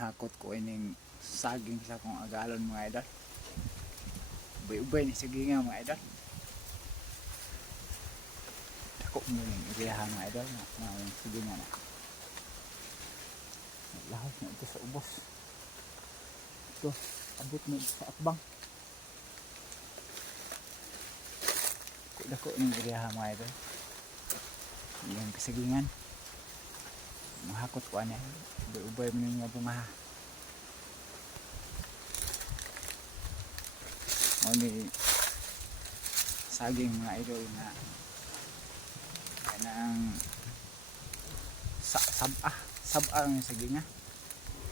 hakot ko ining saging sa kong agalon mga idol. Ubay-ubay ni sige nga mga idol. Ako mo yung iriyahan mga idol na yung sige nga na. Lahat na ito sa ubos. Ito abot mo sa akbang. Dako ng iriyahan mga idol. Yung kasagingan mahakot ko ubay mo yung nga bunga. O ni saging mga idol na yan ang sa, sabah sabah ang saging nga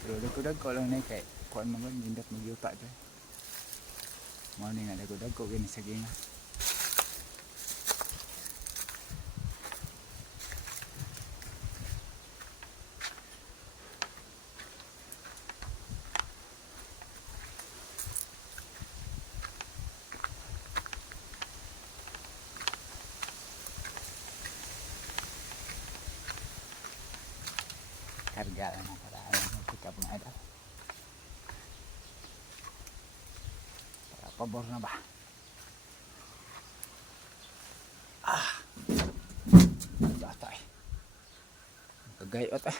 pero dagko ko lang na kay kuan mo gan gindat mo yuta dyan mo ni nga dagko dagko gani saging nga karga lang ang paraan ng pick up mga idol para pabor na ba? Ah! Data eh. Kagayot eh